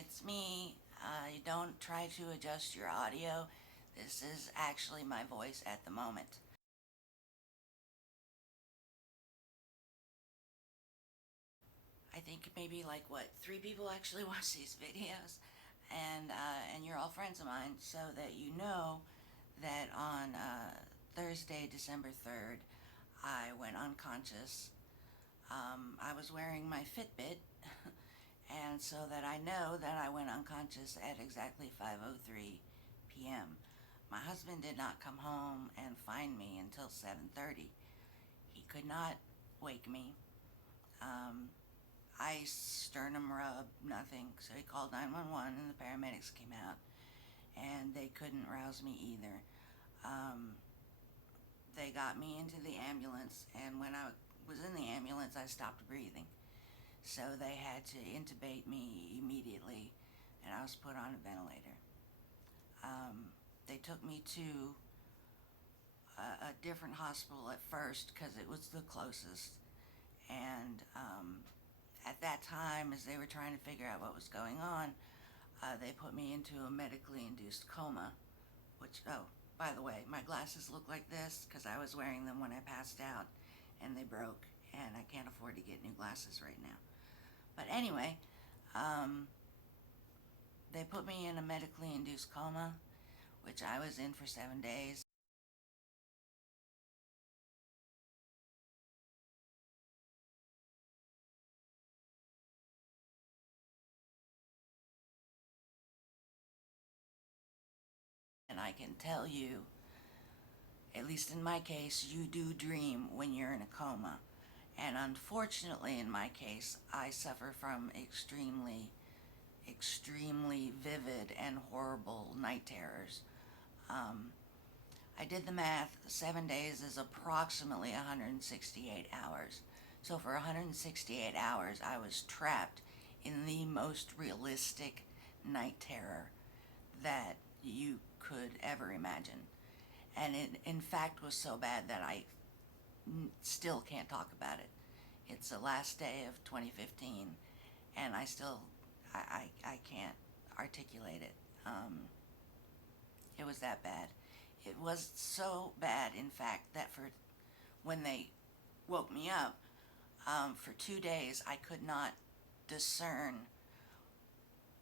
it's me. Don't try to adjust your audio. This is actually my voice at the moment. I think maybe like what, three people actually watch these videos, and you're all friends of mine, so that you know that on Thursday, December 3rd, I went unconscious. I was wearing my Fitbit, and so that I know that I went unconscious at exactly 5:03 p.m. My husband did not come home and find me until 7:30. He could not wake me. Um, I sternum rub, nothing. So he called 911 and the paramedics came out and they couldn't rouse me either. Um, they got me into the ambulance, and when I was in the ambulance, I stopped breathing. So they had to intubate me immediately, and I was put on a ventilator. They took me to a different hospital at first because it was the closest. And at that time, as they were trying to figure out what was going on, they put me into a medically induced coma, which, oh, by the way, my glasses look like this because I was wearing them when I passed out and they broke, and I can't afford to get new glasses right now. But anyway, um, they put me in a medically induced coma, which I was in for 7 days. And I can tell you, at least in my case, you do dream when you're in a coma. And unfortunately, in my case, I suffer from extremely vivid and horrible night terrors. Um, I did the math. 7 days is approximately 168 hours. So for 168 hours, I was trapped in the most realistic night terror that you could ever imagine. And it, in fact, was so bad that I still can't talk about it. It's the last day of 2015, and I still, I can't articulate it. It was that bad. It was so bad, in fact, that for when they woke me up, for 2 days I could not discern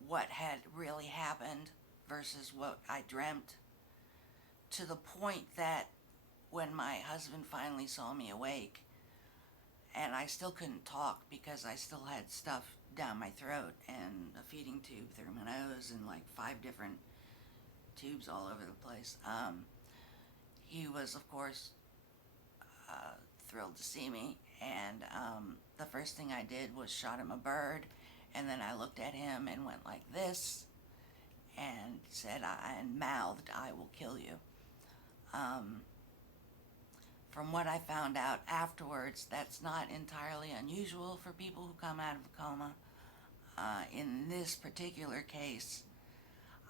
what had really happened versus what I dreamt, to the point that when my husband finally saw me awake, and I still couldn't talk because I still had stuff down my throat and a feeding tube through my nose and like 5 different tubes all over the place. He was, of course, thrilled to see me, and the first thing I did was shot him a bird, and then I looked at him and went like this and said, and mouthed, "I will kill you." Um, from what I found out afterwards, that's not entirely unusual for people who come out of a coma. In this particular case,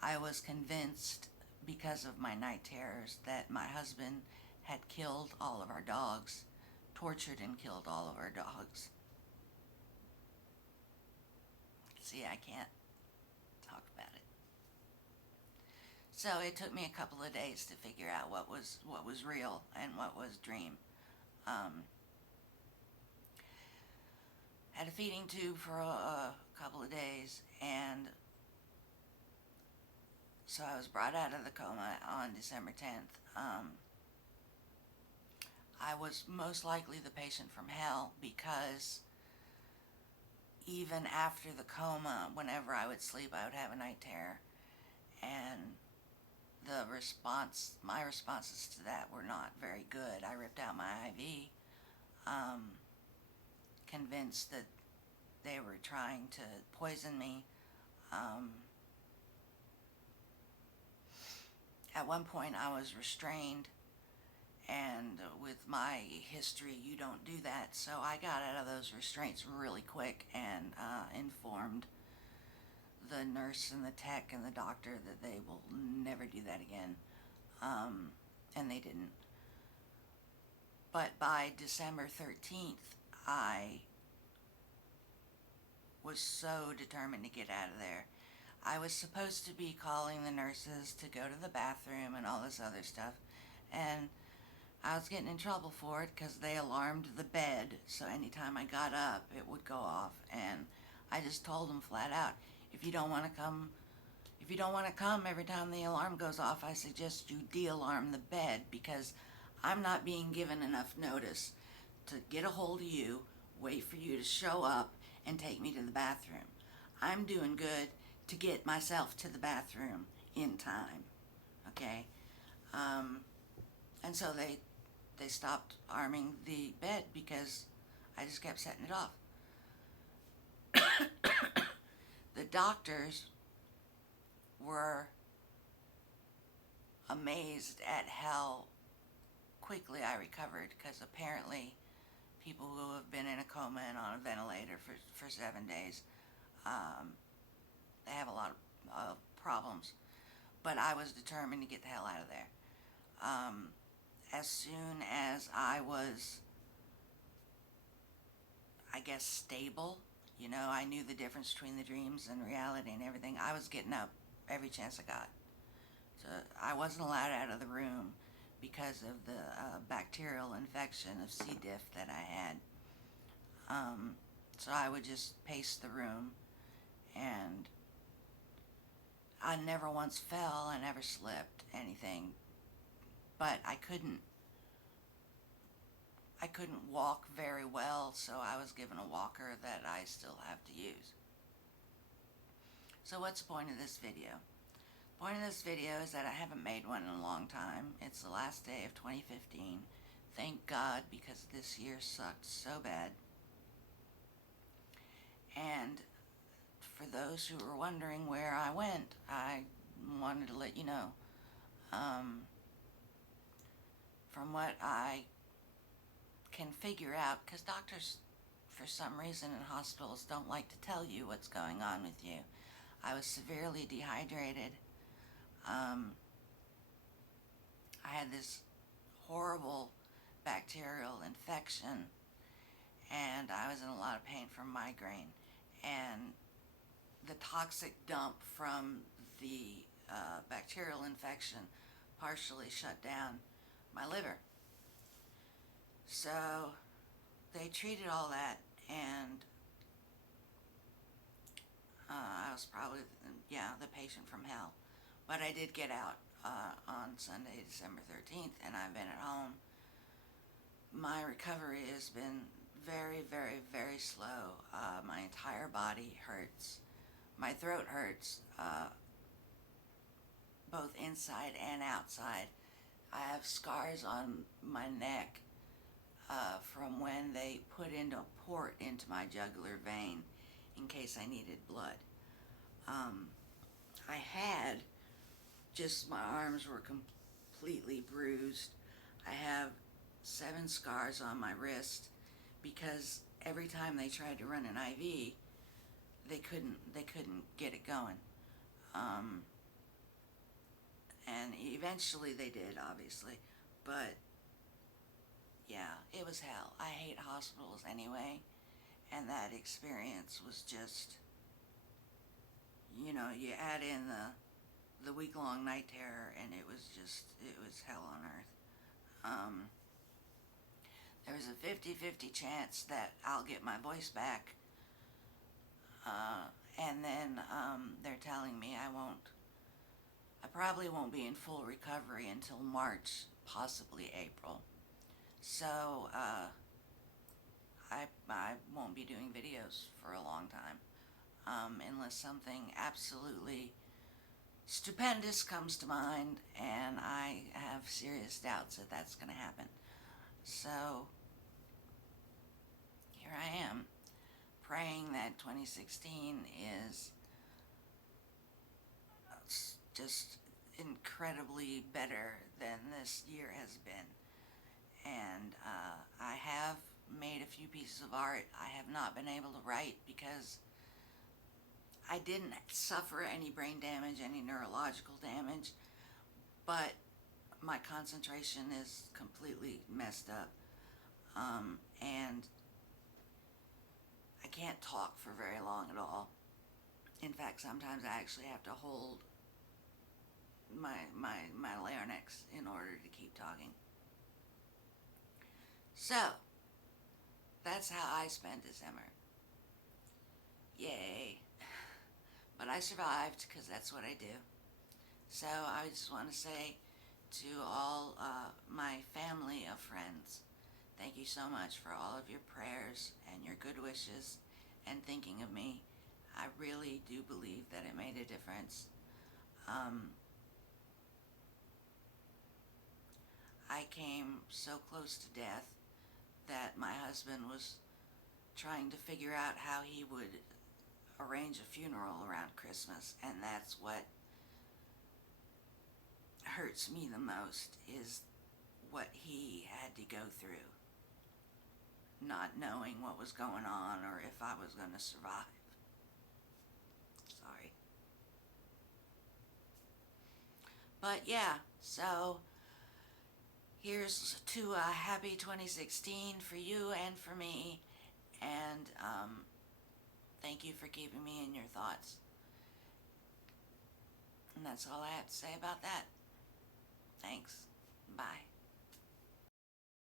I was convinced, because of my night terrors, that my husband had killed all of our dogs, tortured and killed all of our dogs. See, I can't talk about it. So it took me a couple of days to figure out what was real and what was dream. Um, had a feeding tube for a couple of days, and so I was brought out of the coma on December 10th. I was most likely the patient from hell, because even after the coma, whenever I would sleep, I would have a night terror, and my responses to that were not very good. I ripped out my IV, convinced that they were trying to poison me. Um, at one point, I was restrained, and with my history, you don't do that. So I got out of those restraints really quick and informed the nurse and the tech and the doctor that they will never do that again. And they didn't. But by December 13th, I was so determined to get out of there. I was supposed to be calling the nurses to go to the bathroom and all this other stuff, and I was getting in trouble for it because they alarmed the bed, so anytime I got up, it would go off, and I just told them flat out, if you don't want to come, if you don't want to come every time the alarm goes off, I suggest you de-alarm the bed, because I'm not being given enough notice to get a hold of you, wait for you to show up, and take me to the bathroom. I'm doing good to get myself to the bathroom in time, okay? And so they stopped arming the bed because I just kept setting it off. The doctors were amazed at how quickly I recovered, because apparently people who have been in a coma and on a ventilator for 7 days, they have a lot of problems. But I was determined to get the hell out of there. As soon as I was, I guess, stable, you know, I knew the difference between the dreams and reality and everything. I was getting up every chance I got. So I wasn't allowed out of the room because of the bacterial infection of C. diff that I had. So I would just pace the room, and I never once fell, I never slipped, anything. But I couldn't walk very well, so I was given a walker that I still have to use. So what's the point of this video? The point of this video is that I haven't made one in a long time. It's the last day of 2015. Thank God, because this year sucked so bad. And for those who were wondering where I went, I wanted to let you know. From what I can figure out, because doctors, for some reason in hospitals, don't like to tell you what's going on with you. I was severely dehydrated. I had this horrible bacterial infection, and I was in a lot of pain from migraine. And the toxic dump from the bacterial infection partially shut down my liver. So they treated all that, and I was probably, the patient from hell. But I did get out on Sunday, December 13th, and I've been at home. My recovery has been very, very, very slow. My entire body hurts. My throat hurts, both inside and outside. I have scars on my neck from when they put in a port into my jugular vein in case I needed blood. I had just, my arms were completely bruised. I have 7 scars on my wrist because every time they tried to run an IV, they couldn't get it going. And eventually they did, obviously, but yeah, it was hell. I hate hospitals anyway, and that experience was just, you know, you add in the week-long night terror, and it was hell on earth. There was a 50-50 chance that I'll get my voice back, and then they're telling me I probably won't be in full recovery until March, possibly April. So I won't be doing videos for a long time, unless something absolutely stupendous comes to mind, and I have serious doubts that that's going to happen. So here I am, praying that 2016 is just incredibly better than this year has been. And I have made a few pieces of art. I have not been able to write because I didn't suffer any brain damage, any neurological damage, but my concentration is completely messed up. And I can't talk for very long at all. In fact, sometimes I actually have to hold my larynx in order to keep talking. So, that's how I spent December. Yay. But I survived because that's what I do. So I just want to say to all my family of friends, thank you so much for all of your prayers and your good wishes and thinking of me. I really do believe that it made a difference. I came so close to death that my husband was trying to figure out how he would arrange a funeral around Christmas, and that's what hurts me the most, is what he had to go through, not knowing what was going on or if I was going to survive. Sorry. But yeah, so here's to a happy 2016 for you and for me, and thank you for keeping me in your thoughts. And that's all I have to say about that. Thanks. Bye.